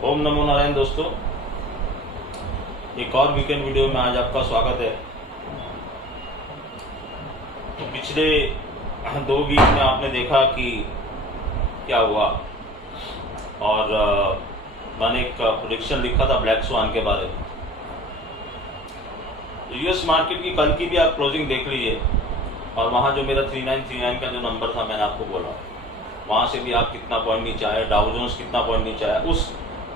ओम नमो नारायण। दोस्तों, एक और वीकेंड वीडियो में आज आपका स्वागत है। तो पिछले 2 वीक में आपने देखा कि क्या हुआ, और मैंने एक प्रेडिक्शन लिखा था ब्लैक स्वान के बारे में। यूएस मार्केट की कल की भी आप क्लोजिंग देख लीजिए, और वहाँ जो मेरा 3939 का जो नंबर था, मैंने आपको बोला, वहाँ से भी आप कितना पॉइंट नीचे आए, डाउ जोन्स कितना पॉइंट नीचे आया। उस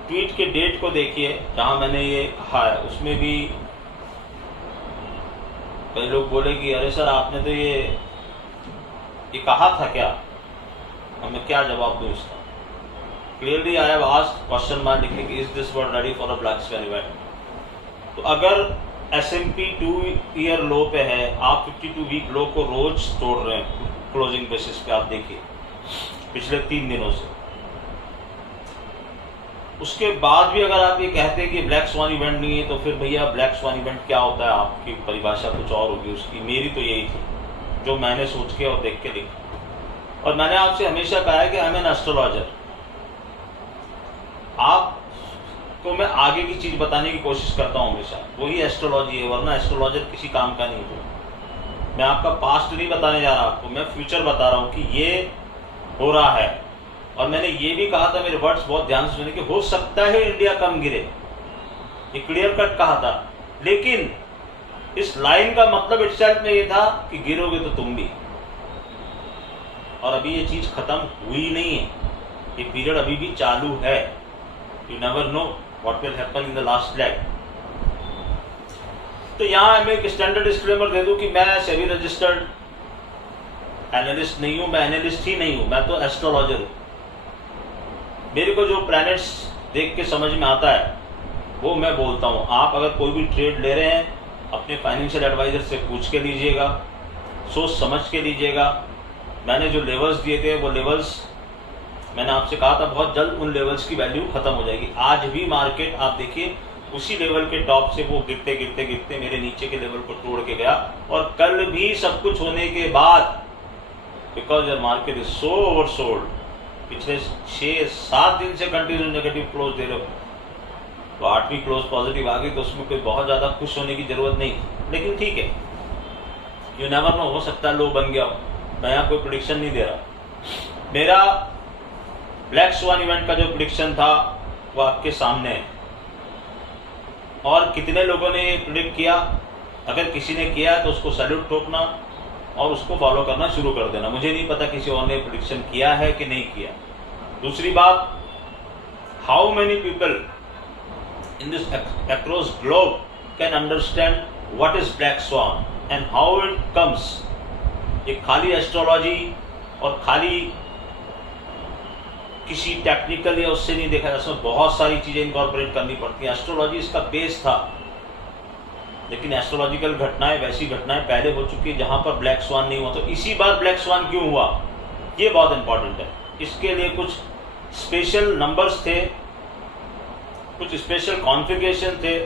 ट्वीट के डेट को देखिए जहाँ मैंने ये कहा है, उसमें भी कई लोग बोले कि अरे सर, आपने तो ये कहा था क्या, हमें क्या जवाब दूँ इसका। Clearly I have asked question mark लिखने की, is this world ready for a black swan event. तो अगर S&P 2 ईयर लो पे है, आप 52 वीक लो को रोज तोड़ रहे हैं क्लोजिंग बेसिस पे, आप देखिए पिछले 3 दिनों से। उसके बाद भी अगर आप ये कहते हैं कि ब्लैक स्वान इवेंट नहीं है, तो फिर भैया ब्लैक स्वान इवेंट क्या होता है, आपकी परिभाषा कुछ और होगी उसकी। मेरी तो यही थी जो मैंने सोच के और देख के लिखा। और मैंने आपसे हमेशा कहा है कि आई एम एन एस्ट्रोलॉजर। आपको मैं आगे की चीज बताने की कोशिश करता हूँ हमेशा, वही एस्ट्रोलॉजी है, वरना एस्ट्रोलॉजर किसी काम का नहीं है। मैं आपका पास्ट नहीं बताने जा रहा आपको, मैं फ्यूचर बता रहा हूँ कि ये हो रहा है। और मैंने ये भी कहा था, मेरे वर्ड्स बहुत ध्यान से सुने, कि हो सकता है इंडिया कम गिरे, ये क्लियर कट कहा था। लेकिन इस लाइन का मतलब इटसेल्फ में ये था कि गिरोगे तो तुम भी। और अभी ये चीज खत्म हुई नहीं है, ये पीरियड अभी भी चालू है। You never know what will happen in the last leg. तो यहां मैं एक स्टैंडर्ड डिस्क्लेमर दे दूं कि मैं सेबी रजिस्टर्ड एनालिस्ट नहीं हूं, मैं एनालिस्ट ही नहीं हूं, मैं तो एस्ट्रोलॉजर हूं। मेरे को जो प्लैनेट्स देख के समझ में आता है वो मैं बोलता हूँ। आप अगर कोई भी ट्रेड ले रहे हैं, अपने फाइनेंशियल एडवाइजर से पूछ के लीजिएगा, सोच समझ के लीजिएगा। मैंने जो लेवल्स दिए थे, वो लेवल्स मैंने आपसे कहा था बहुत जल्द उन लेवल्स की वैल्यू खत्म हो जाएगी। आज भी मार्केट आप देखिए उसी लेवल के टॉप से वो गिरते गिरते गिरते मेरे नीचे के लेवल को तोड़ के गया। और कल भी सब कुछ होने के बाद, because your market is so oversold, पिछले 6-7 दिन से कंटिन्यू नेगेटिव क्लोज दे रहे हो, तो 8वीं क्लोज पॉजिटिव आ गई, तो उसमें कोई बहुत ज्यादा खुश होने की जरूरत नहीं। लेकिन ठीक है, यू नेवर नो, हो सकता है लो बन गया हो। मैं यहाँ कोई प्रेडिक्शन नहीं दे रहा। मेरा ब्लैक स्वान इवेंट का जो प्रेडिक्शन था वो आपके सामने है। और कितने लोगों ने ये प्रेडिक्ट किया, अगर किसी ने किया तो उसको सैल्यूट ठोकना और उसको फॉलो करना शुरू कर देना। मुझे नहीं पता किसी और ने प्रेडिक्शन किया है कि नहीं किया। दूसरी बात, how many people in this across globe can understand what is black swan and how it comes. ये खाली एस्ट्रोलॉजी और खाली किसी टेक्निकल या उससे नहीं देखा जा सकता, बहुत सारी चीजें इनकॉर्पोरेट करनी पड़ती है। एस्ट्रोलॉजी इसका बेस था, लेकिन एस्ट्रोलॉजिकल घटनाएं वैसी घटनाएं पहले हो चुकी है जहां पर ब्लैक स्वान नहीं हुआ। तो इसी बार ब्लैक स्वान क्यों हुआ, ये बहुत इंपॉर्टेंट है। इसके लिए कुछ स्पेशल नंबर्स थे, कुछ स्पेशल कॉन्फ़िगरेशन थे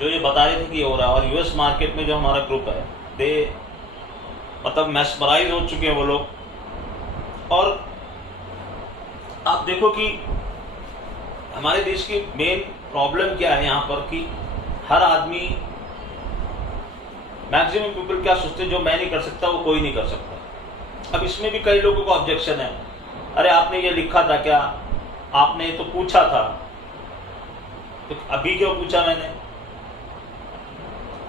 जो ये बता रहे थे कि ये हो रहा है। और यूएस मार्केट में जो हमारा ग्रुप है, दे मतलब मैस्मराइज हो चुके हैं वो लोग। और आप देखो कि हमारे देश की मेन प्रॉब्लम क्या है यहाँ पर, कि हर आदमी, मैक्सिमम पीपल क्या सोचते हैं, जो मैं नहीं कर सकता वो कोई नहीं कर सकता। अब इसमें भी कई लोगों को ऑब्जेक्शन है, अरे आपने ये लिखा था क्या, आपने तो पूछा था, तो अभी क्यों पूछा मैंने।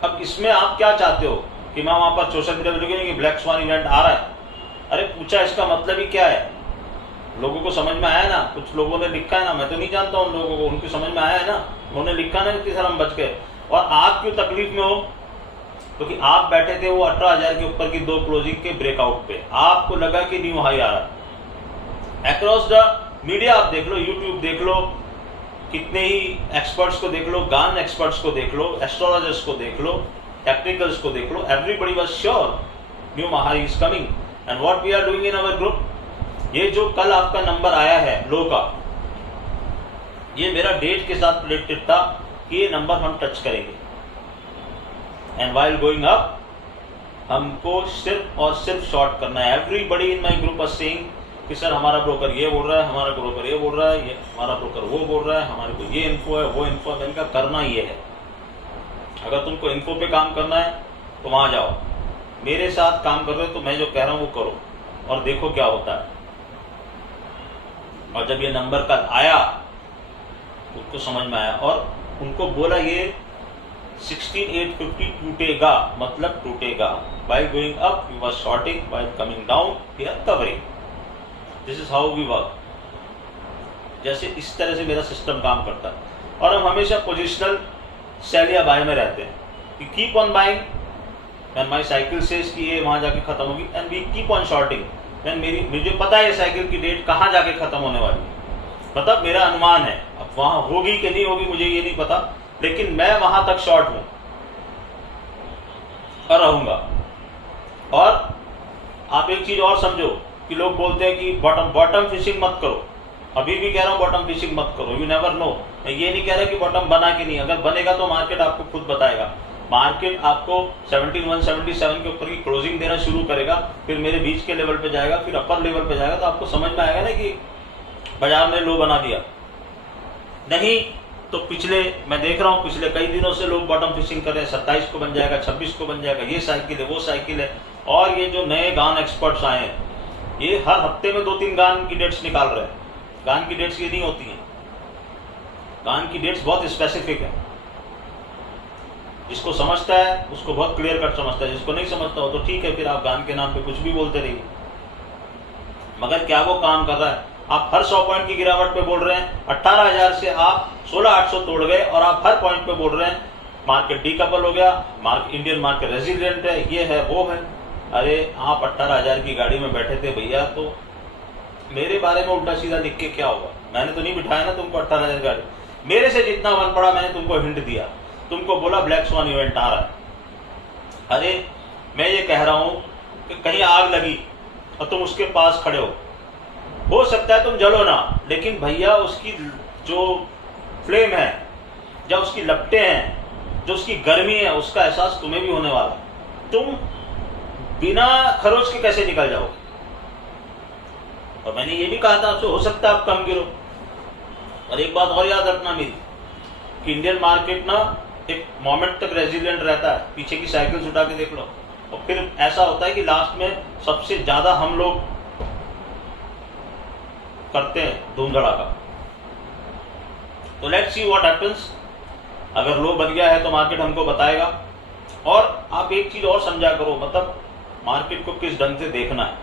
अब इसमें आप क्या चाहते हो कि मैं वहां पर सोशल मीडिया पर लिखूंगा कि ब्लैक स्वान इवेंट आ रहा है। अरे पूछा, इसका मतलब ही क्या है, लोगों को समझ में आया ना। कुछ लोगों ने लिखा है ना, मैं तो नहीं जानता उन लोगों को, उनकी समझ में आया है ना, उन्होंने लिखा ना कि सर हम बच गए। और आप क्यों तकलीफ में हो, क्योंकि आप बैठे थे वो 18,000 के ऊपर की 2 क्लोजिंग के ब्रेकआउट पे, आपको लगा कि न्यू हाई आ रहा है। अक्रॉस द मीडिया आप देख लो, यूट्यूब देख लो, कितने ही एक्सपर्ट्स को देख लो, गान एक्सपर्ट्स को देख लो, एस्ट्रोलॉजर्स को देख लो, टेक्निकल्स को देख लो, everybody was sure new high is coming. And what we are doing in our group, ये जो कल आपका नंबर आया है लो का, ये मेरा डेट के साथ प्रेडिक्टेड था कि ये नंबर हम टच करेंगे। एंड व्हाइल गोइंग अप हमको सिर्फ और सिर्फ शॉर्ट करना है। Everybody in my group are saying कि सर हमारा ब्रोकर ये बोल रहा है, हमारा ब्रोकर ये बोल रहा है, ये हमारा ब्रोकर वो बोल रहा है, हमारे को ये इन्फो है, वो इन्फो है। मैंने कहा करना ये है, अगर तुमको इन्फो पे काम करना है तो वहां जाओ, मेरे साथ काम कर रहे हो तो मैं जो कह रहा हूं वो करो और देखो क्या होता है। और जब ये नंबर कल आया उनको समझ में आया और उनको बोला ये 16,850 टूटेगा, मतलब टूटेगा। By going up we was shorting, by coming down we are covering. This is how we work. जैसे इस तरह से मेरा सिस्टम काम करता है और हम हमेशा पोजिशनल सेल या बाय में रहते हैं कि keep on buying when my cycle says कि ये वहां जाके खत्म होगी, and we keep on shorting when मुझे पता है साइकिल की डेट कहां जाके खत्म होने वाली है, मतलब मेरा अनुमान है। अब वहां होगी कि नहीं होगी मुझे ये नहीं पता, लेकिन मैं वहां तक शॉर्ट हूं और रहूंगा। और आप एक चीज और समझो कि लोग बोलते हैं कि बॉटम फिशिंग मत करो। अभी भी कह रहा हूं बॉटम फिशिंग मत करो, यू नेवर नो। मैं ये नहीं कह रहा कि बॉटम बना कि नहीं, अगर बनेगा तो मार्केट आपको खुद बताएगा। मार्केट आपको 17,177 के ऊपर की क्लोजिंग देना शुरू करेगा, फिर मेरे बीच के लेवल पे जाएगा, फिर अपर लेवल पे जाएगा, तो आपको समझ में आएगा ना कि बाजार ने लो बना दिया। नहीं तो पिछले मैं देख रहा हूं पिछले कई दिनों से लोग बॉटम फिशिंग कर रहे हैं, 27 को बन जाएगा, 26 को बन जाएगा, ये साइकिल है वो साइकिल है। और ये जो नए गान एक्सपर्ट्स आए हैं ये हर हफ्ते में 2-3 गान की डेट्स निकाल रहे हैं। गान की डेट्स ये नहीं होती हैं, गान की डेट्स बहुत स्पेसिफिक है। जिसको समझता है उसको बहुत क्लियर कट समझता है, जिसको नहीं समझता हो तो ठीक है, फिर आप गान के नाम पे कुछ भी बोलते रहिए। मगर क्या वो काम कर रहा है? आप हर 100 पॉइंट की गिरावट पे बोल रहे हैं, 18,000 से आप 16,800 तोड़ गए और आप हर पॉइंट पे बोल रहे हैं मार्केट डीकपल हो गया, इंडियन मार्केट रेजिलिएंट है, ये है वो है। अरे आप 18,000 की गाड़ी में बैठे थे भैया, तो मेरे बारे में उल्टा सीधा लिख के क्या होगा? मैंने तो नहीं बिठाया ना तुमको 18,000 गाड़ी, मेरे से जितना बन पड़ा मैंने तुमको हिंट दिया, तुमको बोला ब्लैक स्वान इवेंट आ रहा है। अरे मैं ये कह रहा हूं कि कहीं आग लगी और तुम उसके पास खड़े हो सकता है तुम जलो ना, लेकिन भैया उसकी जो फ्लेम है, जो उसकी लपटें हैं, जो उसकी गर्मी है, उसका एहसास तुम्हें भी होने वाला। तुम बिना खरोच के कैसे निकल जाओगे? और मैंने ये भी कहा था आपसे, हो सकता है आप कम गिरो। और एक बात और याद रखना मेरी, कि इंडियन मार्केट ना एक मोमेंट तक रेजिलिएंट रहता है, पीछे की साइकिल्स उठा के देख लो, और फिर ऐसा होता है कि लास्ट में सबसे ज्यादा हम लोग करते हैं धूम धड़ाका। तो लेट्स सी व्हाट हैपेंस। अगर लो बन गया है तो मार्केट हमको बताएगा। और आप एक चीज और समझा करो, मतलब मार्केट को किस ढंग से देखना है।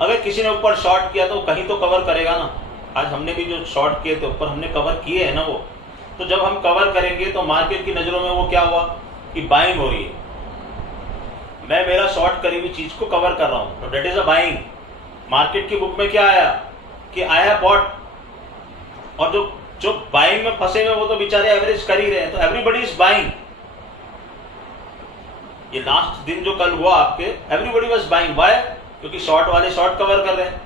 अगर किसी ने ऊपर शॉर्ट किया तो कहीं तो कवर करेगा ना। आज हमने भी जो शॉर्ट किए थे ऊपर, हमने कवर किए हैं ना वो, तो जब हम कवर करेंगे तो मार्केट की नजरों में वो क्या हुआ कि बाइंग हो रही है। मैं मेरा शॉर्ट करी हुई चीज को कवर कर रहा हूं, तो that is a buying. Market की बुक में क्या आया कि आई हैव बॉट, और जो बाइंग में फंसे हुए वो तो बेचारे एवरेज कर ही रहे हैं, तो एवरीबॉडी इज बाइंग। ये लास्ट दिन जो कल हुआ आपके, एवरीबॉडी वाज बाइंग। व्हाई? क्योंकि शॉर्ट वाले शॉर्ट कवर कर रहे हैं।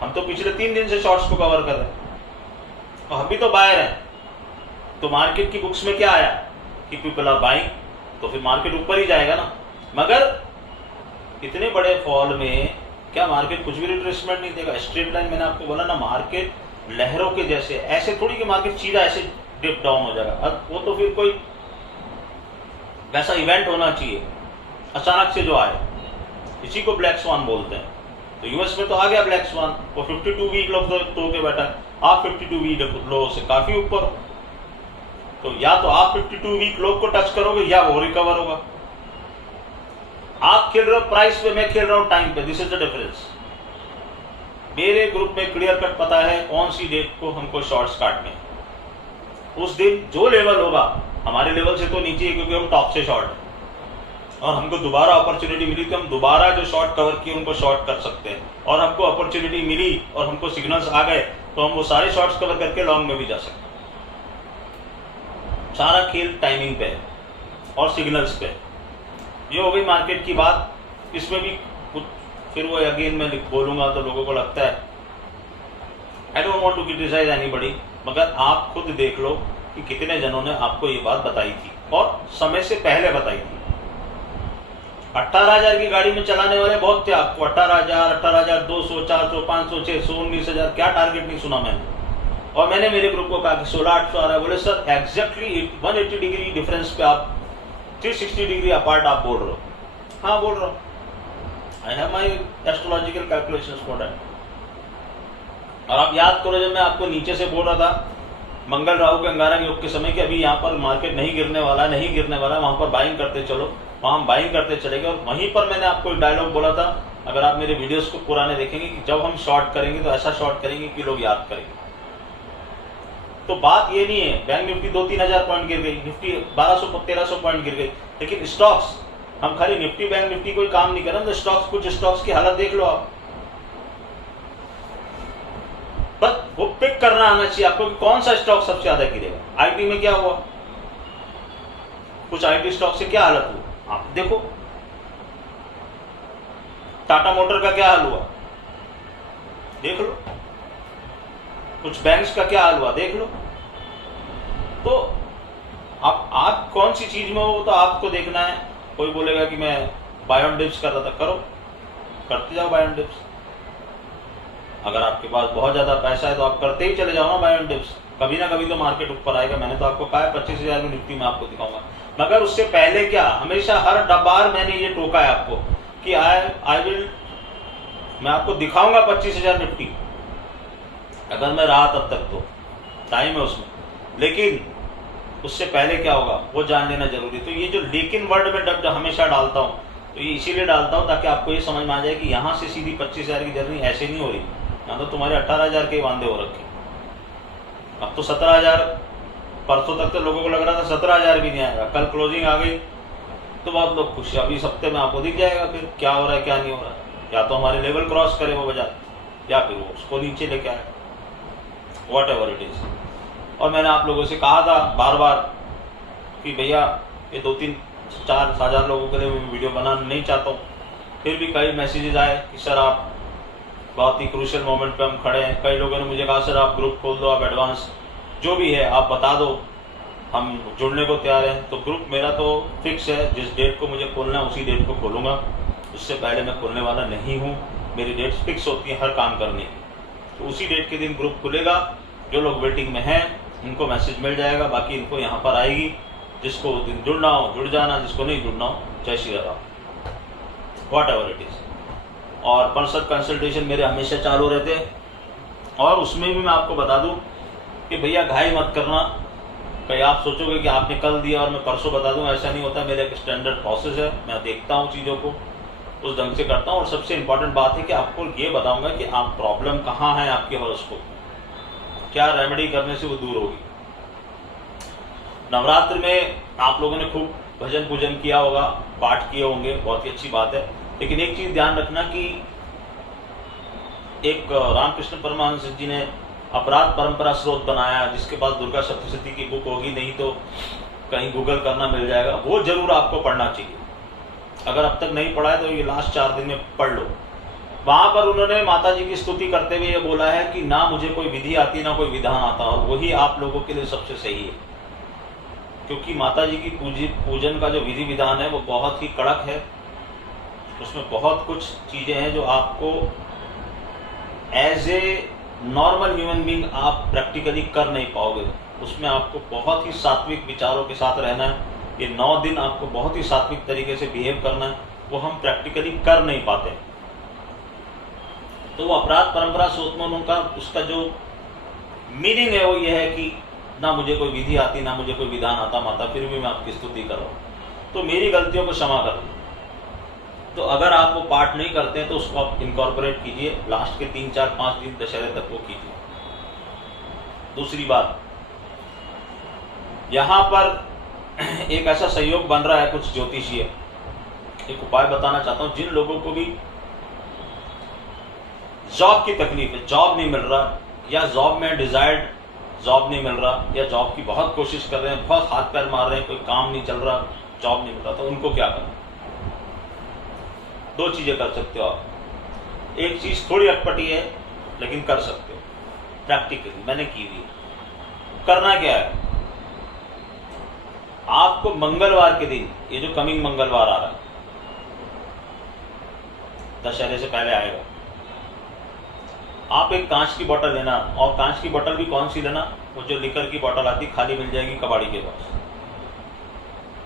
हम तो पिछले 3 दिन से शॉर्ट्स को कवर कर रहे हैं और हम भी तो बायर हैं। तो मार्केट की बुक्स में क्या आया कि पीपल आर बाइंग, तो फिर मार्केट ऊपर ही जाएगा ना। मगर इतने बड़े फॉल में क्या मार्केट कुछ भी रिट्रेसमेंट नहीं देगा? स्ट्रेट लाइन, मैंने आपको बोला ना, मार्केट लहरों के जैसे, ऐसे थोड़ी कि मार्केट सीधा ऐसे डिप डाउन हो जाएगा। अब वो तो फिर कोई वैसा इवेंट होना चाहिए अचानक से जो आए, इसी को ब्लैक स्वान बोलते हैं। तो यूएस में तो आ गया ब्लैक स्वान, वो 52 वीक लो तो के बैठा है, आप 52 वीक लो से काफी ऊपर। तो या तो आप 52 वीक लो को टच करोगे या वो रिकवर होगा। आप खेल रहे हो प्राइस पे, मैं खेल रहा हूं टाइम पे। This is the difference. मेरे ग्रुप में क्लियर कट पता है कौन सी डेट को हमको शॉर्ट्स काटने। उस दिन जो लेवल होगा, हमारे लेवल से तो नीचे है क्योंकि हम टॉप से शॉर्ट है, और हमको दोबारा अपॉर्चुनिटी मिली तो हम दोबारा जो शॉर्ट कवर किए उनको शॉर्ट कर सकते हैं। और हमको अपॉर्चुनिटी मिली और हमको सिग्नल्स आ गए तो हम वो सारे शॉर्ट्स कवर करके लॉन्ग में भी जा सकते हैं। सारा खेल टाइमिंग पे है और सिग्नल्स पे। ये हो गई मार्केट की बात। इसमें भी कुछ फिर वो अगेन मैं बोलूंगा तो लोगों को लगता है, I don't want to criticise anybody, मगर आप खुद देख लो कि कितने जनों ने आपको ये बात बताई थी और समय से पहले बताई थी। 18,000 की गाड़ी में चलाने वाले बहुत थे आपको, 18,000, 18,200, 400, 500, 600, 19,000, क्या टारगेट नहीं सुना मैंने। और मैंने मेरे ग्रुप को कहा कि 16,800 आ रहा है। बोले सर एग्जैक्टली 180 डिग्री डिफरेंस पे आप 360 डिग्री अपार्ट आप बोल रहे हो। हाँ बोल रहा हूँ, I have my astrological calculations for that. और आप याद करो जब मैं आपको नीचे से बोल रहा था मंगल राहु के अंगारक योग के समय कि अभी यहाँ पर मार्केट नहीं गिरने वाला, नहीं गिरने वाला, वहां पर बाइंग करते चलो, वहां हम बाइंग करते चले गए। और वहीं पर मैंने आपको एक डायलॉग बोला था, अगर आप मेरे वीडियोस को पुराने देखेंगे, कि जब हम शॉर्ट करेंगे तो ऐसा शॉर्ट करेंगे कि लोग याद करेंगे। तो बात ये नहीं है बैंक निफ्टी 2-3 हजार पॉइंट गिर गई, निफ्टी 1200-1300 पॉइंट गिर गई, लेकिन स्टॉक्स, हम खाली निफ्टी बैंक निफ्टी कोई काम नहीं कर रहे, तो स्टॉक्स, कुछ स्टॉक्स की हालत देख लो आप। बस वो पिक करना आना चाहिए आपको कि कौन सा स्टॉक सबसे ज्यादा गिरेगा। आईटी में क्या हुआ, कुछ आईटी स्टॉक से क्या हालत हुआ आप देखो। टाटा मोटर का क्या हाल हुआ देख लो, कुछ बैंक्स का क्या हाल हुआ देख लो। तो आप कौन सी चीज में हो तो आपको देखना है। कोई बोलेगा कि मैं बाय ऑन डिप्स कर रहा था, करो, करते जाओ बाय ऑन डिप्स। अगर आपके पास बहुत ज्यादा पैसा है तो आप करते ही चले जाओ ना बाय ऑन डिप्स, कभी ना कभी तो मार्केट ऊपर आएगा। मैंने तो आपको कहा है 25,000 में निफ्टी में आपको दिखाऊंगा, मगर उससे पहले क्या, हमेशा हर बार मैंने ये टोका है आपको कि मैं आपको दिखाऊंगा 25,000 निफ्टी, अगर मैं रहा तब तक तो टाइम है उसमें, लेकिन उससे पहले क्या होगा वो जान लेना जरूरी। तो ये जो लेकिन वर्ड में जब हमेशा डालता हूं तो ये इसीलिए डालता हूं ताकि आपको ये समझ में आ जाए कि यहां से सीधी 25,000 की जर्नी ऐसे नहीं हो रही। यहाँ तो तुम्हारे 18,000 के वांदे हो रखे, अब तो 17,000, परसों तक तो लोगों को लग रहा था 17,000 भी नहीं आएगा, कल क्लोजिंग आ गई तो बहुत लोग खुश। अभी इस हफ्ते में आपको दिख जाएगा फिर क्या हो रहा है क्या नहीं हो रहा है, या तो हमारे लेवल क्रॉस करे वो बाजार, या फिर वो उसको नीचे लेके आए, वॉट एवर इट इज। और मैंने आप लोगों से कहा था बार बार कि भैया ये 2-3-4 लोगों के लिए मैं वीडियो बनाना नहीं चाहता हूँ। फिर भी कई मैसेजेस आए कि सर आप बहुत ही क्रूशियल मोमेंट पे हम खड़े हैं। कई लोगों ने मुझे कहा सर आप ग्रुप खोल दो, आप एडवांस जो भी है आप बता दो, हम जुड़ने को तैयार हैं। तो ग्रुप मेरा तो फिक्स है, जिस डेट को मुझे खोलना है उसी डेट को खोलूंगा, उससे पहले मैं खोलने वाला नहीं हूँ। मेरी डेट्स फिक्स होती हैं हर काम करने की, तो उसी डेट के दिन ग्रुप खुलेगा। जो लोग वेटिंग में हैं इनको मैसेज मिल जाएगा, बाकी इनको यहाँ पर आएगी। जिसको दिन जुड़ना हो जुड़ जाना, जिसको नहीं जुड़ना हो जय Shri Ram, what ever it is. और पर्सनल कंसल्टेशन मेरे हमेशा चालू रहते हैं, और उसमें भी मैं आपको बता दूं कि भैया घाई मत करना। कहीं आप सोचोगे कि आपने कल दिया और मैं परसों बता दूं, ऐसा नहीं होता। मेरा एक स्टैंडर्ड प्रोसेस है, मैं देखता हूं चीज़ों को, उस ढंग से करता हूं। और सबसे इंपॉर्टेंट बात है कि आपको ये बताऊंगा कि आप प्रॉब्लम कहाँ है आपके हॉर्स को, क्या रेमेडी करने से वो दूर होगी। नवरात्र में आप लोगों ने खूब भजन पूजन किया होगा, पाठ किए होंगे, बहुत ही अच्छी बात है। लेकिन एक चीज ध्यान रखना कि एक रामकृष्ण परमहंस जी ने अपराध परंपरा स्रोत बनाया, जिसके पास दुर्गा सप्तशती की बुक होगी, नहीं तो कहीं गूगल करना मिल जाएगा, वो जरूर आपको पढ़ना चाहिए। अगर अब तक नहीं पढ़ा है तो ये लास्ट 4 दिन में पढ़ लो। वहां पर उन्होंने माता जी की स्तुति करते हुए ये बोला है कि ना मुझे कोई विधि आती ना कोई विधान आता, और वही आप लोगों के लिए सबसे सही है। क्योंकि माता जी की पूजन का जो विधि विधान है वो बहुत ही कड़क है, उसमें बहुत कुछ चीजें हैं जो आपको as a normal human being आप प्रैक्टिकली कर नहीं पाओगे। उसमें आपको बहुत ही सात्विक विचारों के साथ रहना है। ये 9 दिन आपको बहुत ही सात्विक तरीके से बिहेव करना है, वो हम प्रैक्टिकली कर नहीं पाते। तो वो अपराध परंपरा सोचमनों का उसका जो मीनिंग है वो ये है कि ना मुझे कोई विधि आती ना मुझे कोई विधान आता माता, फिर भी मैं आपकी स्तुति कर रहा हूँ, तो मेरी गलतियों को क्षमा कर दो। तो अगर आप वो पाठ नहीं करते हैं तो उसको आप इनकॉर्पोरेट कीजिए, लास्ट के 3-4-5 दिन दशहरे तक वो कीजिए। दूसरी बात, यहां पर एक ऐसा सहयोग बन रहा है कुछ ज्योतिषीय, एक उपाय बताना चाहता हूं। जिन लोगों को भी जॉब की तकलीफ है, जॉब नहीं मिल रहा, या जॉब में डिजायर्ड जॉब नहीं मिल रहा, या जॉब की बहुत कोशिश कर रहे हैं, बहुत हाथ पैर मार रहे हैं, कोई काम नहीं चल रहा, जॉब नहीं मिल रहा, तो उनको क्या करना? 2 चीजें कर सकते हो आप। एक चीज थोड़ी अटपटी है लेकिन कर सकते हो प्रैक्टिकली, मैंने की हुई है। करना क्या है, आपको मंगलवार के दिन, ये जो कमिंग मंगलवार आ रहा है, दशहरे से पहले आएगा। आप एक कांच की बोतल लेना, और कांच की बोतल भी कौन सी लेना, वो जो लिकर की बोतल आती खाली मिल जाएगी कबाड़ी के पास,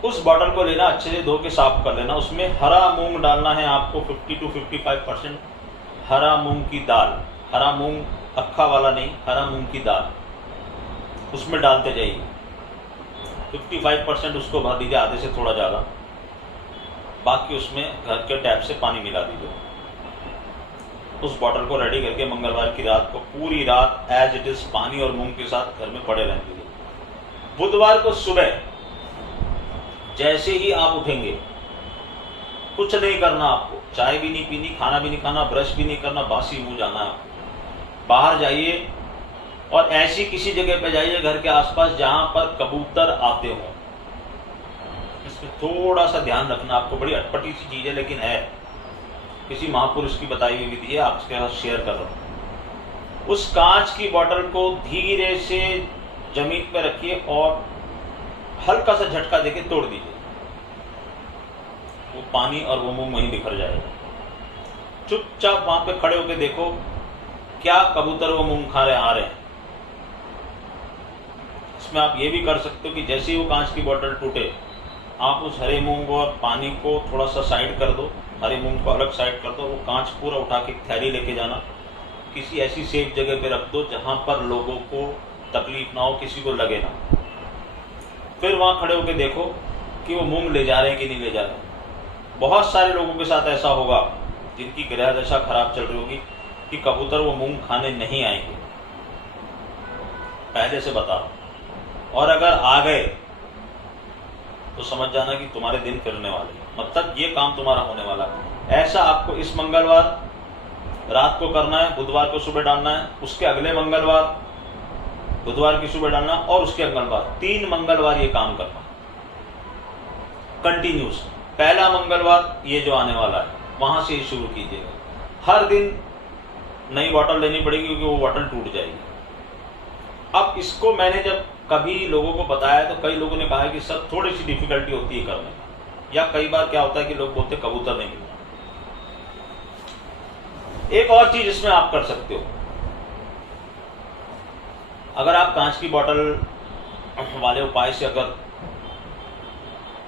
उस बोतल को लेना, अच्छे से धो के साफ कर लेना। उसमें हरा मूंग डालना है आपको, 50 to 55% हरा मूंग की दाल, हरा मूंग अक्खा वाला नहीं, हरा मूंग की दाल उसमें डालते जाइए। 55% उसको भर दीजिए, आधे से थोड़ा ज़्यादा, बाकी उसमें घर के टैप से पानी मिला दीजिए। उस बॉटल को रेडी करके मंगलवार की रात को पूरी रात एज इट इज पानी और मूंग के साथ घर में पड़े रहने दीजिए। बुधवार को सुबह जैसे ही आप उठेंगे, कुछ नहीं करना आपको, चाय भी नहीं पीनी, खाना भी नहीं खाना, ब्रश भी नहीं करना, बासी मुंह जाना है आपको। बाहर जाइए और ऐसी किसी जगह पे जाइए घर के आसपास जहां पर कबूतर आते हो। इसमें थोड़ा सा ध्यान रखना आपको, बड़ी अटपटी सी चीज है लेकिन है, किसी महापुरुष की बताई हुई विधि है, आपके साथ शेयर कर रहा हूं। उस कांच की बोतल को धीरे से जमीन पर रखिए और हल्का सा झटका देके तोड़ दीजिए। वो पानी और वो मूंग वहीं बिखर जाएगा। चुपचाप वहां पे खड़े होकर देखो क्या कबूतर वो मूंग खा रहे आ रहे हैं। इसमें आप ये भी कर सकते हो कि जैसे ही वो कांच की बोतल टूटे, आप उस हरे मूंग और पानी को थोड़ा सा साइड कर दो, हरे मूंग को अलग साइड कर दो, वो कांच पूरा उठा के थैली लेके जाना, किसी ऐसी सेफ जगह पे रख दो जहां पर लोगों को तकलीफ ना हो, किसी को लगे ना। फिर वहां खड़े होकर देखो कि वो मूंग ले जा रहे हैं कि नहीं ले जा रहे। बहुत सारे लोगों के साथ ऐसा होगा जिनकी ग्रह दशा खराब चल रही होगी कि कबूतर वो मूंग खाने नहीं आएंगे, पहले से बता। और अगर आ गए तो समझ जाना कि तुम्हारे दिन फिरने वाले, मतलब ये काम तुम्हारा होने वाला है। ऐसा आपको इस मंगलवार रात को करना है, बुधवार को सुबह डालना है, उसके अगले मंगलवार बुधवार की सुबह डालना, और उसके मंगलवार 3 मंगलवार ये काम करना कंटिन्यूस। पहला मंगलवार ये जो आने वाला है वहां से ही शुरू कीजिएगा। हर दिन नई बोतल लेनी पड़ेगी क्योंकि वो बोतल टूट जाएगी। अब इसको मैंने जब कभी लोगों को बताया तो कई लोगों ने कहा है कि सर थोड़ी सी डिफिकल्टी होती है करने में, या कई बार क्या होता है कि लोग बोलते कबूतर नहीं मिलता। एक और चीज इसमें आप कर सकते हो, अगर आप कांच की बोतल वाले उपाय से अगर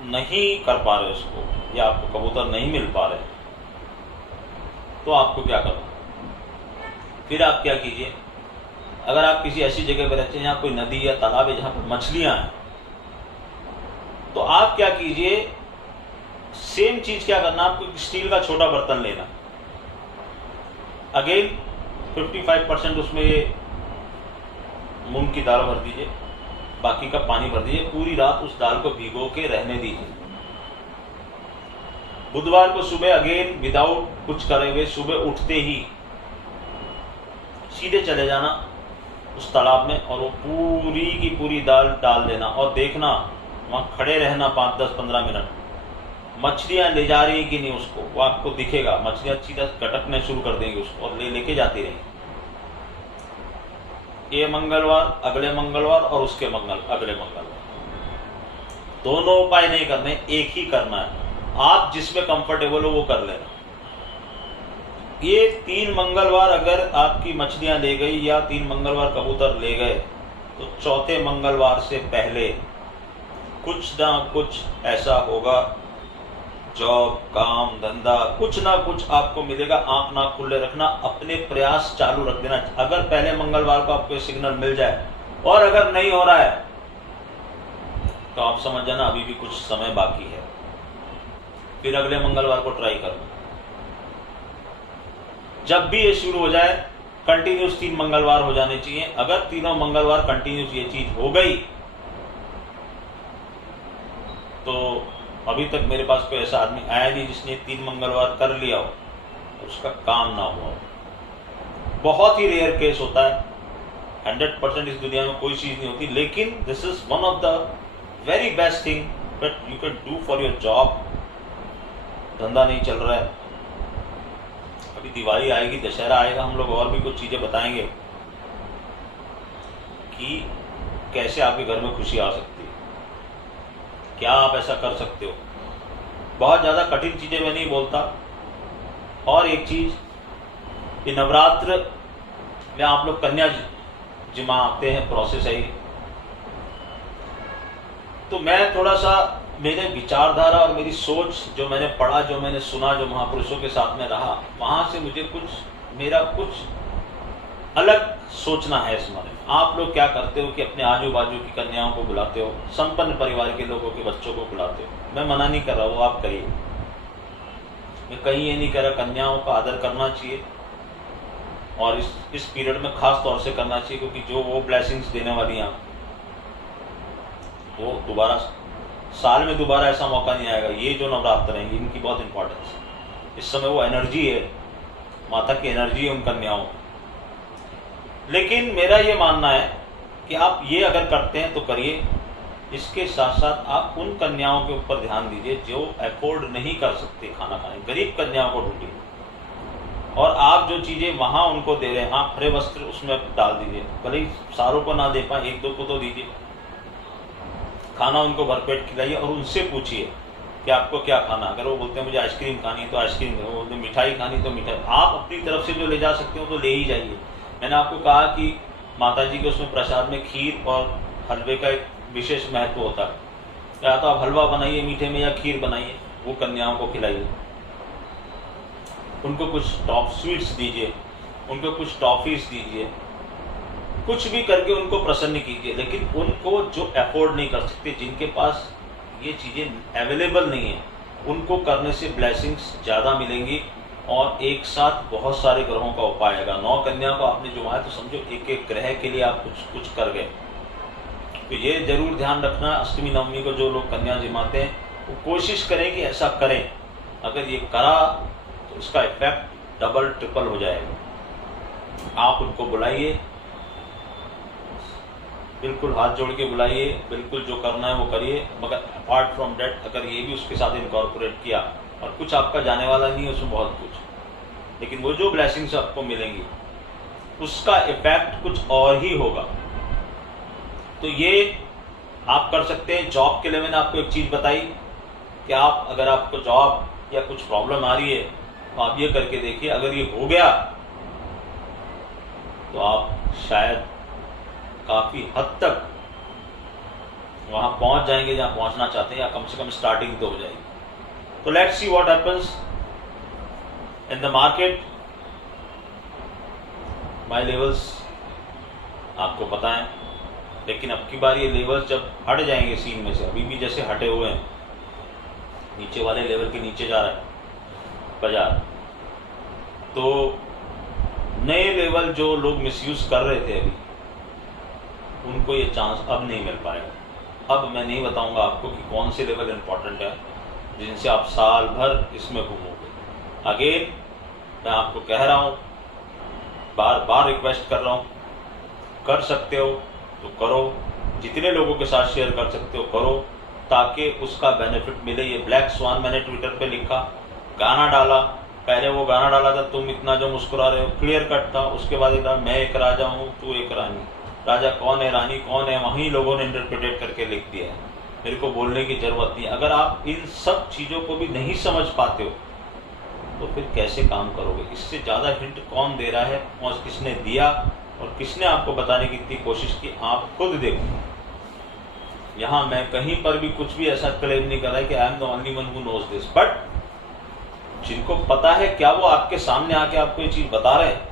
नहीं कर पा रहे उसको, या आपको कबूतर नहीं मिल पा रहे, तो आपको क्या करना, फिर आप क्या कीजिए। अगर आप किसी ऐसी जगह पर रहते हैं जहां कोई नदी या तालाब है जहां पर मछलियां हैं, तो आप क्या कीजिए, सेम चीज क्या करना, आपको स्टील का छोटा बर्तन लेना, अगेन 55% उसमें मूंग की दाल भर दीजिए, बाकी का पानी भर दीजिए, पूरी रात उस दाल को भिगो के रहने दीजिए। बुधवार को सुबह अगेन विदाउट कुछ करे हुए सुबह उठते ही सीधे चले जाना उस तालाब में और वो पूरी की पूरी दाल डाल देना, और देखना वहां खड़े रहना 5, 10, 15 मिनट, मछलियां ले जा रही है कि नहीं उसको, वो आपको दिखेगा। मछलियां सीधा गटकने शुरू कर देंगी उसको और लेके जाती रहेंगी। ये मंगलवार, अगले मंगलवार और उसके अगले मंगलवार, दोनों उपाय नहीं करने, एक ही करना है। आप जिसमें कंफर्टेबल हो वो कर लेना। ये 3 मंगलवार अगर आपकी मछलियां ले गई या 3 मंगलवार कबूतर ले गए, तो चौथे मंगलवार से पहले कुछ ना कुछ ऐसा होगा, जॉब, काम, धंधा, कुछ ना कुछ आपको मिलेगा। आंख ना खुले रखना, अपने प्रयास चालू रख देना। अगर पहले मंगलवार को आपको सिग्नल मिल जाए और अगर नहीं हो रहा है तो आप समझ जाना अभी भी कुछ समय बाकी है, फिर अगले मंगलवार को ट्राई करना। जब भी ये शुरू हो जाए, कंटिन्यूस 3 मंगलवार हो जाने चाहिए। अगर तीनों मंगलवार कंटिन्यूस ये चीज हो गई तो अभी तक मेरे पास कोई ऐसा आदमी आया नहीं जिसने 3 मंगलवार कर लिया हो और उसका काम ना हुआ हो। बहुत ही रेयर केस होता है, 100% इस दुनिया में कोई चीज नहीं होती, लेकिन this is one of the very best thing that you can do for your job. धंधा नहीं चल रहा है, अभी दिवाली आएगी, दशहरा आएगा, हम लोग और भी कुछ चीजें बताएंगे कि कैसे आपके घर में खुशी आ सकती है, क्या आप ऐसा कर सकते हो। बहुत ज्यादा कठिन चीजें मैं नहीं बोलता, और एक चीज, कि नवरात्र में आप लोग कन्या जिमाते हैं, प्रोसेस है ये। तो मैं थोड़ा सा, मेरे विचारधारा और मेरी सोच, जो मैंने पढ़ा, जो मैंने सुना, जो महापुरुषों के साथ में रहा, वहां से मुझे मेरा कुछ अलग सोचना है इस बारे में। आप लोग क्या करते हो कि अपने आजू बाजू की कन्याओं को बुलाते हो, संपन्न परिवार के लोगों के बच्चों को बुलाते हो। मैं मना नहीं कर रहा, वो आप करिए। मैं कहीं ये नहीं कह रहा, कन्याओं का आदर करना चाहिए और इस पीरियड में खास तौर से करना चाहिए, क्योंकि जो वो ब्लेसिंग्स देने वाली हैं वो दोबारा साल में दोबारा ऐसा मौका नहीं आएगा। ये जो नवरात्र हैं इनकी बहुत इंपॉर्टेंस है। इस समय वो एनर्जी है, माता की एनर्जी है उन कन्याओं। लेकिन मेरा ये मानना है कि आप ये अगर करते हैं तो करिए, इसके साथ साथ आप उन कन्याओं के ऊपर ध्यान दीजिए जो अफोर्ड नहीं कर सकते खाना खाने, गरीब कन्याओं को ढूंढिए। और आप जो चीजें वहां उनको दे रहे हैं, हाँ हरे वस्त्र उसमें डाल दीजिए, भले ही सारों को ना दे पाए, एक दो को तो दीजिए। खाना उनको भरपेट खिलाइए और उनसे पूछिए कि आपको क्या खाना। अगर वो बोलते हैं मुझे आइसक्रीम खानी है तो आइसक्रीम दो, वो बोलते हैं मिठाई खानी तो मिठाई। आप अपनी तरफ से जो ले जा सकते हो तो ले ही जाइए। मैंने आपको कहा कि माता जी के उसमें प्रसाद में खीर और हलवे का एक विशेष महत्व होता है। या तो आप हलवा बनाइए मीठे में या खीर बनाइए, वो कन्याओं को खिलाइए। उनको कुछ टॉप स्वीट्स दीजिए, उनको कुछ टॉफीज दीजिए, कुछ भी करके उनको प्रसन्न कीजिए। लेकिन उनको जो अफोर्ड नहीं कर सकते, जिनके पास ये चीज़ें अवेलेबल नहीं है, उनको करने से ब्लेसिंग्स ज़्यादा मिलेंगी और एक साथ बहुत सारे ग्रहों का उपाय आएगा। 9 कन्या को आपने जुमाया तो समझो एक एक ग्रह के लिए आप कुछ कुछ कर गए। तो ये जरूर ध्यान रखना, अष्टमी नवमी को जो लोग कन्या जिमाते हैं वो कोशिश करें कि ऐसा करें। अगर ये करा तो इसका इफेक्ट डबल ट्रिपल हो जाएगा। आप उनको बुलाइए, बिल्कुल हाथ जोड़ के बुलाइए, बिल्कुल जो करना है वो करिए। मगर अपार्ट फ्रॉम डेट अगर ये भी उसके साथ इनकॉर्पोरेट किया, और कुछ आपका जाने वाला नहीं है उसमें बहुत कुछ, लेकिन वो जो ब्लेसिंग्स आपको मिलेंगी उसका इफेक्ट कुछ और ही होगा। तो ये आप कर सकते हैं। जॉब के लिए मैंने आपको एक चीज बताई कि आप अगर आपको जॉब या कुछ प्रॉब्लम आ रही है तो आप ये करके देखिए। अगर ये हो गया तो आप शायद काफी हद तक वहां पहुंच जाएंगे जहां पहुंचना चाहते हैं, या कम से कम स्टार्टिंग तो हो जाएगी। तो let's see what happens in the market. My levels आपको पता है, लेकिन अब की बार ये लेवल्स जब हट जाएंगे सीन में से, अभी भी जैसे हटे हुए हैं, नीचे वाले लेवल के नीचे जा रहा है बाजार, तो नए लेवल जो लोग मिसयूज कर रहे थे अभी, उनको ये चांस अब नहीं मिल पाएगा। अब मैं नहीं बताऊंगा आपको कि कौन से लेवल इंपॉर्टेंट है जिनसे आप साल भर इसमें घूमोगे। अगेन मैं आपको कह रहा हूं, बार बार रिक्वेस्ट कर रहा हूं, कर सकते हो तो करो, जितने लोगों के साथ शेयर कर सकते हो करो, ताकि उसका बेनिफिट मिले। ये ब्लैक स्वान मैंने ट्विटर पे लिखा, गाना डाला, पहले वो गाना डाला था तुम इतना जो मुस्कुरा रहे हो, क्लियर कट था। उसके बाद एक मैं एक राजा हूँ तू एक रानी, राजा कौन है रानी कौन है, वहीं लोगों ने इंटरप्रिटेट करके लिख दिया है। मेरे को बोलने की जरूरत नहीं। अगर आप इन सब चीजों को भी नहीं समझ पाते हो तो फिर कैसे काम करोगे। इससे ज्यादा हिंट कौन दे रहा है और किसने दिया और किसने आपको बताने की इतनी कोशिश की, आप खुद देखो। यहां मैं कहीं पर भी कुछ भी ऐसा क्लेम नहीं कर रहा है कि I am the only one who knows this, but जिनको पता है, क्या वो आपके सामने आके आपको ये चीज बता रहे हैं?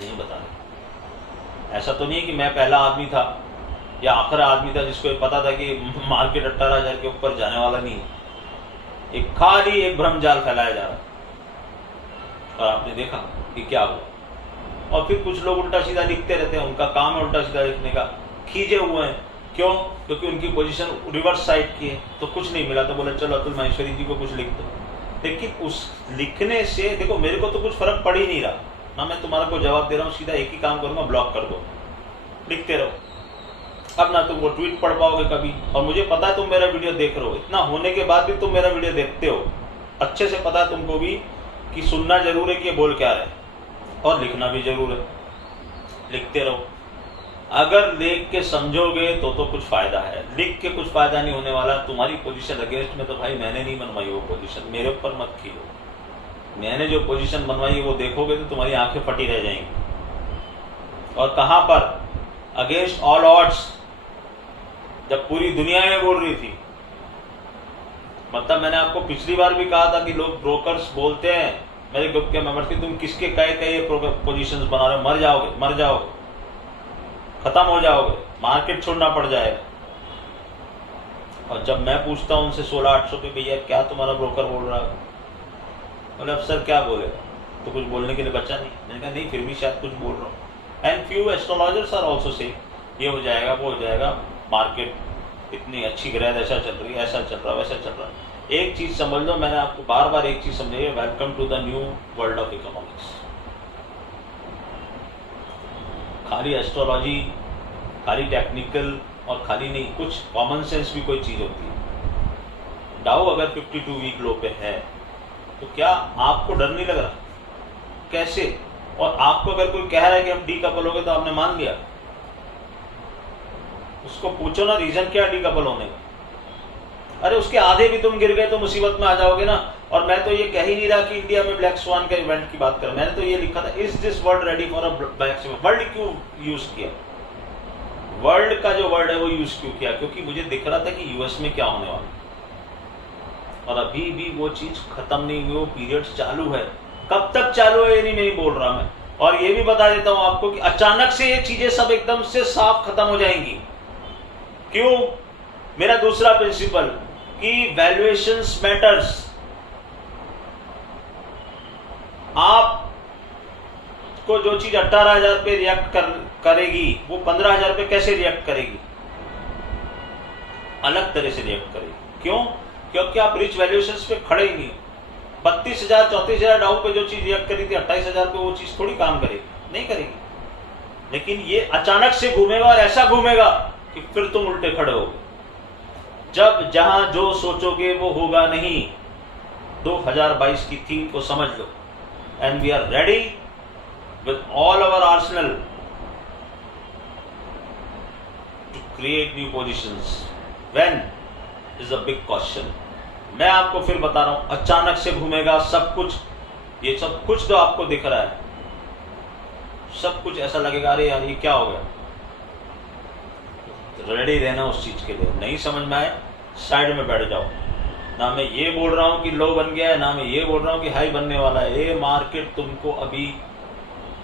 नहीं बता रहे। ऐसा तो नहीं है कि मैं पहला आदमी था या आखिरी आदमी था जिसको ये पता था कि मार्केट 18,000 के ऊपर जाने वाला नहीं है। एक खाली एक भ्रमजाल फैलाया जा रहा है और आपने देखा कि क्या हुआ। और फिर कुछ लोग उल्टा सीधा लिखते रहते हैं, उनका काम है उल्टा सीधा लिखने का, खींचे हुए हैं। क्यों? क्योंकि उनकी पोजीशन रिवर्स साइड की है, तो कुछ नहीं मिला तो बोले चलो अतुल माहेश्वरी जी को कुछ लिख दो। लेकिन उस लिखने से देखो, मेरे को तो कुछ फर्क पड़ ही नहीं रहा ना। मैं तुम्हारा को जवाब दे रहा हूँ, सीधा एक ही काम करूंगा, ब्लॉक कर दो, लिखते रहो। अब ना तुम वो ट्वीट पढ़ पाओगे कभी, और मुझे पता है तुम मेरा वीडियो देख रहे हो, इतना होने के बाद भी तुम मेरा वीडियो देखते हो। अच्छे से पता है तुमको भी कि सुनना जरूर है कि ये बोल क्या रहे, और लिखना भी जरूर है। लिखते रहो। अगर लिख के समझोगे तो कुछ फायदा है, लिख के कुछ फायदा नहीं होने वाला। तुम्हारी पोजीशन अगेंस्ट में तो भाई मैंने नहीं बनवाई वो पोजीशन, मेरे ऊपर मत खींचो। मैंने जो पोजीशन बनवाई है वो देखोगे तो तुम्हारी आंखें फटी रह जाएंगी। और कहां पर? अगेंस्ट ऑल ऑड्स, जब पूरी दुनिया में बोल रही थी। मतलब मैंने आपको पिछली बार भी कहा था कि लोग ब्रोकर्स बोलते हैं मेरे ग्रुप के मेंबर्स की, तुम किसके कहे पोजीशंस बना रहे हो, मर जाओगे, खत्म हो जाओगे, मार्केट छोड़ना पड़ जाएगा। और जब मैं पूछता हूं उनसे 16,800 पे, भैया क्या तुम्हारा ब्रोकर बोल रहा है? बोले अफसर क्या बोलेगा, तो कुछ बोलने के लिए बचा नहीं। मैंने कहा नहीं, फिर भी शायद कुछ बोल रहा हूँ। And few astrologers are also say ये हो जाएगा, वो हो जाएगा, मार्केट इतनी अच्छी ग्रह दशा चल रही है, ऐसा चल रहा है, वैसा चल रहा है। एक चीज समझ लो, मैंने आपको बार बार एक चीज समझाई है, welcome to the new world of economics. खाली एस्ट्रोलॉजी, खाली टेक्निकल और खाली नहीं, कुछ कॉमन सेंस भी कोई चीज होती है। डाउ अगर 52 वीक लो पे है तो क्या आपको डर नहीं लग रहा? कैसे? और आपको अगर कोई कह रहा है कि हम डी कपल हो गए तो आपने मान लिया? उसको पूछो ना रीजन क्या डी कपल होने का। अरे उसके आधे भी तुम गिर गए तो मुसीबत में आ जाओगे ना। और मैं तो ये कह ही नहीं रहा कि इंडिया में ब्लैक स्वान का इवेंट की बात कर, मैंने तो ये लिखा था, is this world ready for a black swan? World क्यों यूज किया? वर्ल्ड का जो वर्ड है वो यूज क्यों किया? क्योंकि मुझे दिख रहा था कि यूएस में क्या होने वाला, और अभी भी वो चीज खत्म नहीं हुई, वो पीरियड चालू है। कब तक चालू है ये नहीं बोल रहा मैं। और ये भी बता देता हूं आपको कि अचानक से ये चीजें सब एकदम से साफ खत्म हो जाएंगी। क्यों? मेरा दूसरा प्रिंसिपल कि वैल्यूएशंस मैटर्स। आप को जो चीज 18,000 पे रिएक्ट करेगी वो 15,000 पे कैसे रिएक्ट करेगी? अलग तरह से रिएक्ट करेगी। क्यों? क्योंकि आप रिच वैल्यूएशंस पे खड़े ही नहीं हो। 32,000 34,000 डाउ पे जो चीज रिएक्ट करी थी 28,000 पे, वो चीज थोड़ी काम करेगी, नहीं करेगी। लेकिन ये अचानक से घूमेगा और ऐसा घूमेगा कि फिर तुम उल्टे खड़े होगे। जब जहां जो सोचोगे वो होगा नहीं। 2022 की थीम को समझ लो, and we are ready with all our arsenal to create new positions. When is a big question. मैं आपको फिर बता रहा हूं, अचानक से घूमेगा सब कुछ। ये सब कुछ जो आपको दिख रहा है, सब कुछ ऐसा लगेगा अरे यार ये क्या हो गया। रेडी रहना उस चीज के लिए। नहीं समझ में आए साइड में बैठ जाओ। ना मैं ये बोल रहा हूं कि लो बन गया है, ना मैं ये बोल रहा हूं कि हाई बनने वाला है। ये मार्केट तुमको अभी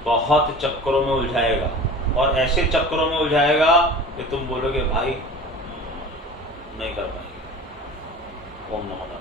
बहुत चक्करों में उलझाएगा, और ऐसे चक्करों में उलझाएगा कि तुम बोलोगे भाई नहीं कर पाएंगे। ओम नमः।